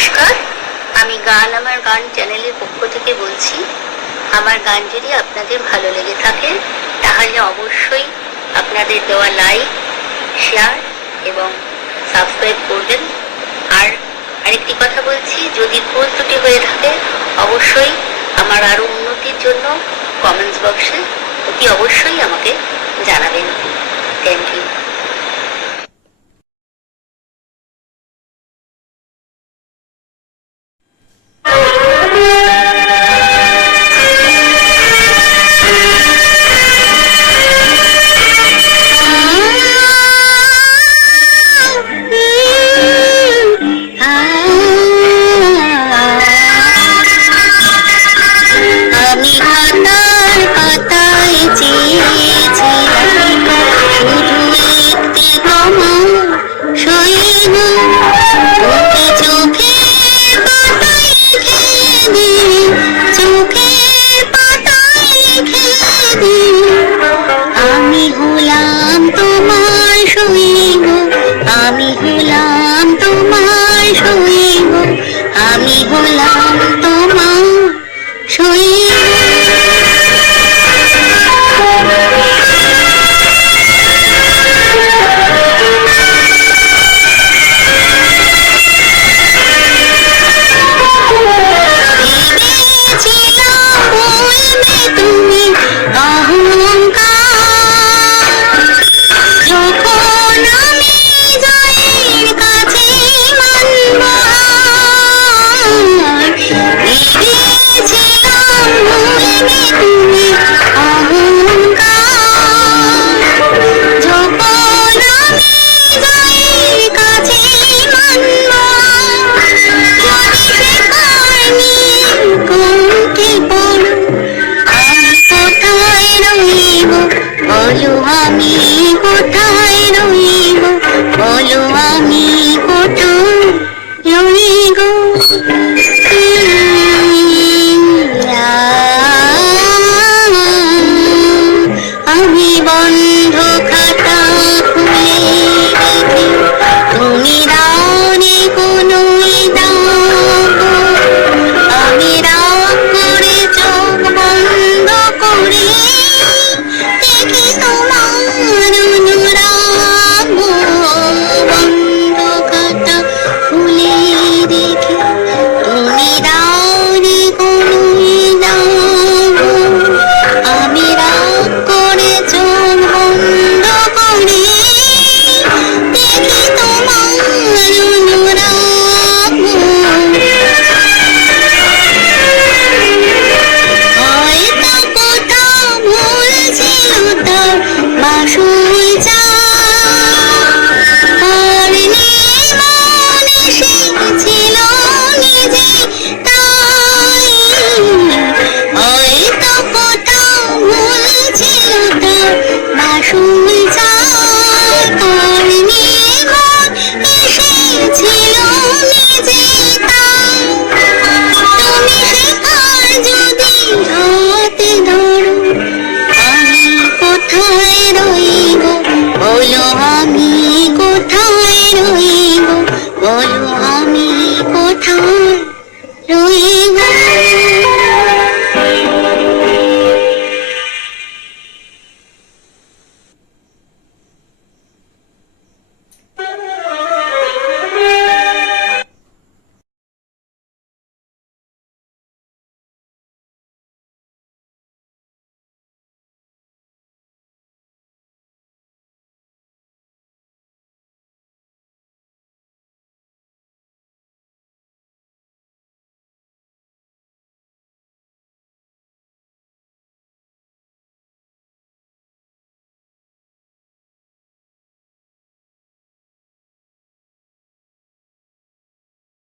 নমস্কার, আমি আমার গান চ্যানেলের পক্ষ থেকে বলছি। আমার গান যদি আপনাদের ভালো লেগে থাকে তাহলে অবশ্যই আপনাদের দেওয়া লাইক, শেয়ার এবং সাবস্ক্রাইব করবেন। আর আরেকটি কথা বলছি, যদি ভুল ত্রুটি হয়ে থাকে অবশ্যই আমার আরও উন্নতির জন্য কমেন্টস বক্সে অতি অবশ্যই আমাকে জানাবেন। Thank you.